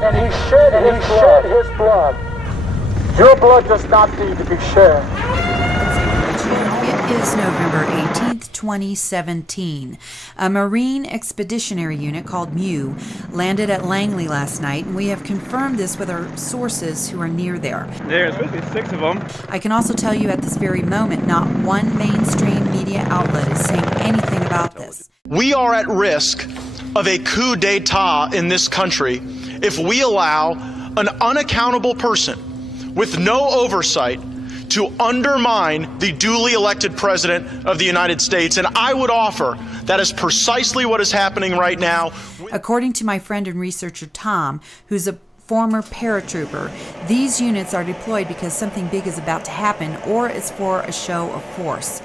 And he shed his blood. Your blood does not need to be shed. It is November 18th, 2017. A Marine Expeditionary Unit called MEW landed at Langley last night, and we have confirmed this with our sources who are near there. There's supposed to be 6 of them. I can also tell you at this very moment, not one mainstream media outlet is saying anything about this. We are at risk of a coup d'etat in this country if we allow an unaccountable person with no oversight to undermine the duly elected president of the United States. And I would offer that is precisely what is happening right now. According to my friend and researcher Tom, who's a former paratrooper, these units are deployed because something big is about to happen, or it's for a show of force.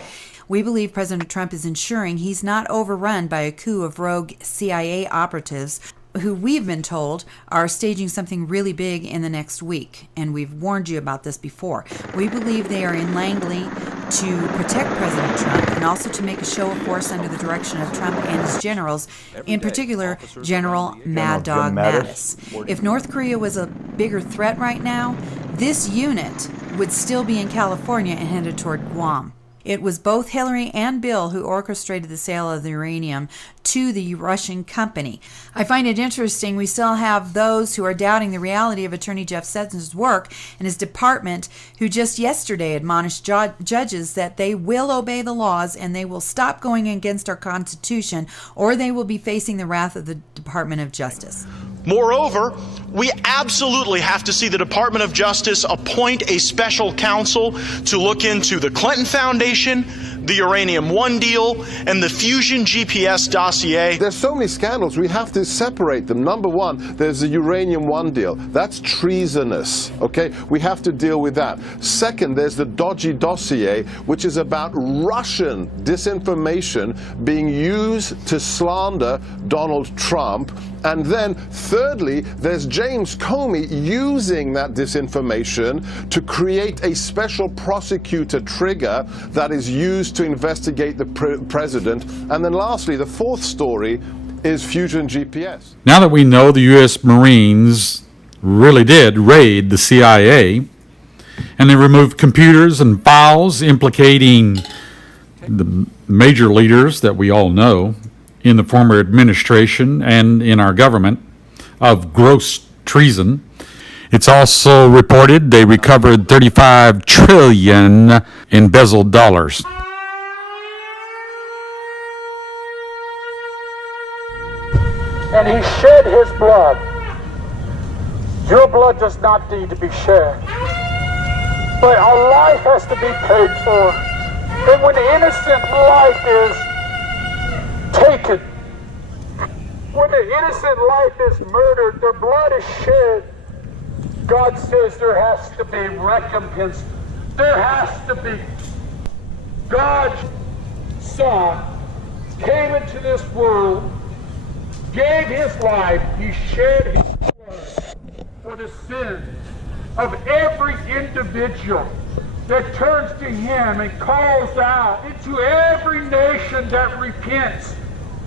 We believe President Trump is ensuring he's not overrun by a coup of rogue CIA operatives who we've been told are staging something really big in the next week. And we've warned you about this before. We believe they are in Langley to protect President Trump and also to make a show of force under the direction of Trump and his generals, in particular General Mad Dog Mattis. If North Korea was a bigger threat right now, this unit would still be in California and headed toward Guam. It was both Hillary and Bill who orchestrated the sale of the uranium to the Russian company. I find it interesting we still have those who are doubting the reality of Attorney Jeff Sessions' work and his department, who just yesterday admonished judges that they will obey the laws and they will stop going against our Constitution, or they will be facing the wrath of the Department of Justice. Moreover, we absolutely have to see the Department of Justice appoint a special counsel to look into the Clinton Foundation, the Uranium One deal, and the Fusion GPS dossier. There's so many scandals, we have to separate them. Number one, there's the Uranium One deal. That's treasonous, okay? We have to deal with that. Second, there's the dodgy dossier, which is about Russian disinformation being used to slander Donald Trump. And then, thirdly, there's James Comey using that disinformation to create a special prosecutor trigger that is used to investigate the president. And then lastly, the fourth story is Fusion GPS. Now that we know the U.S. Marines really did raid the CIA, and they removed computers and files implicating the major leaders that we all know in the former administration and in our government of gross treason. It's also reported they recovered 35 trillion embezzled dollars. And he shed his blood. Your blood does not need to be shed. But our life has to be paid for. And when innocent life is taken, when the innocent life is murdered, their blood is shed, God says there has to be recompense. There has to be. God's Son came into this world, gave his life, he shed his blood for the sins of every individual that turns to him and calls out into every nation that repents.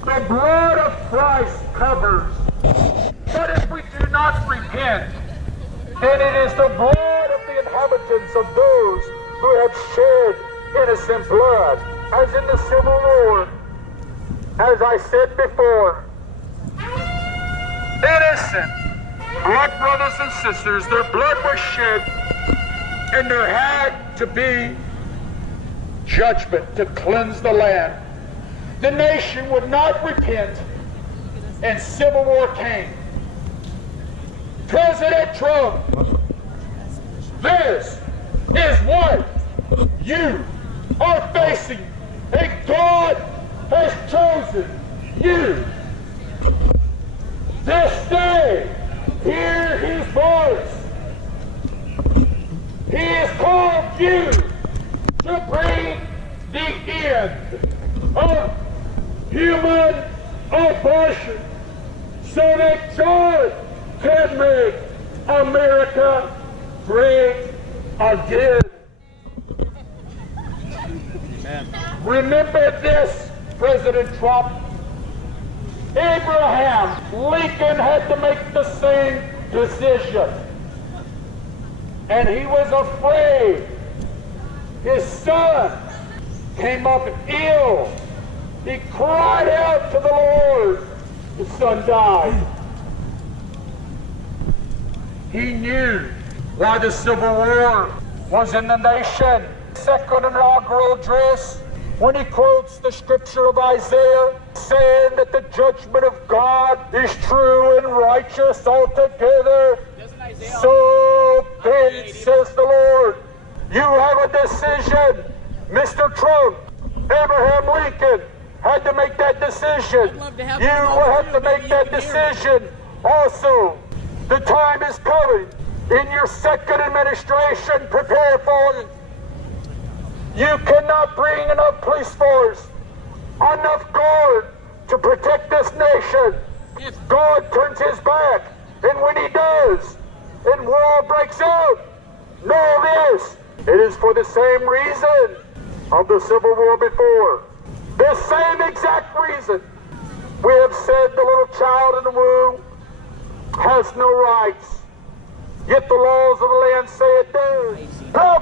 The blood of Christ covers. But if we do not repent, then it is the blood of the inhabitants of those who have shed innocent blood, as in the Civil War. As I said before, innocent blood brothers and sisters, their blood was shed, and there had to be judgment to cleanse the land. The nation would not repent, and civil war came. President Trump, this is what you are facing, and God has chosen you. This day, hear his voice. He has called you to bring the end of human abortion so that God can make America great again. Amen. Remember this, President Trump. Abraham Lincoln had to make the same decision. And he was afraid. His son came up ill. He cried out to the Lord. His son died. He knew why the Civil War was in the nation. Second inaugural address, when he quotes the scripture of Isaiah, saying that the judgment of God is true and righteous altogether. So then says the Lord, you have a decision. Mr. Trump, Abraham Lincoln had to make that decision. You will have to make that decision also. The time is coming. In your second administration, prepare for it. You cannot bring enough police force, enough guard to protect this nation. If God turns his back, and when he does, and war breaks out, know this, it is for the same reason of the Civil War before. The same exact reason. We have said the little child in the womb has no rights, yet the laws of the land say it does. How